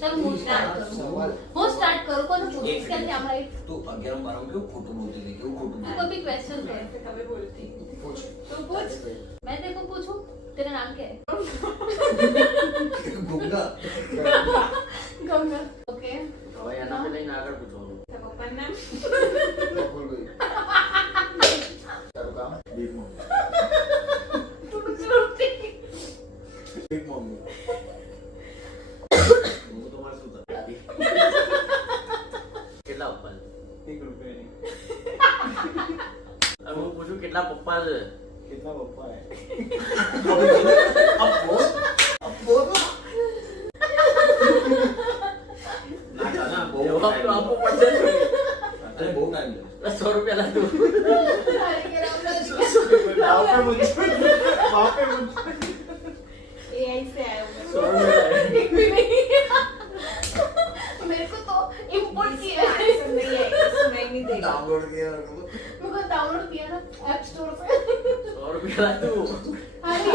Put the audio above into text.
चल હું સ્ટાર્ટ કરું કોને પૂછીશ કે હમણાં तो 11 12 में क्यों खोटू बोलती थी क्यों खोटू तू कभी क्वेश्चन कर कभी बोलती पूछ तो पूछ मैं तेरे को पूछूं तेरा नाम क्या है गंगा गंगा ओके હવે એના પહેલા એને આગળ પૂછવાનું. तेरा पप्पा नाम बोल गई तारू काम बिग मॉम बिग मॉम હું તમારે શું થતું? કેટલા પપ્પા છે? एक रुपये नहीं હવે હું પૂછું કેટલા પપ્પા છે? कितना पप्पा है अब बोल ना खाना જવાબ તો આપવો પડશે જ. अरे बहुत टाइम है 100 રૂપિયા લાગુ. एआई से आया हूँ 100 રૂપિયા લાગે. एक भी नहीं मेरे को तो इंपोर्ट किया है आंसर नहीं है सुनाई नहीं देगा डाउनलोड किया मेरे को डाउनलोड किया ना ऐप स्टोर से 100 રૂપિયા લાગુ. अरे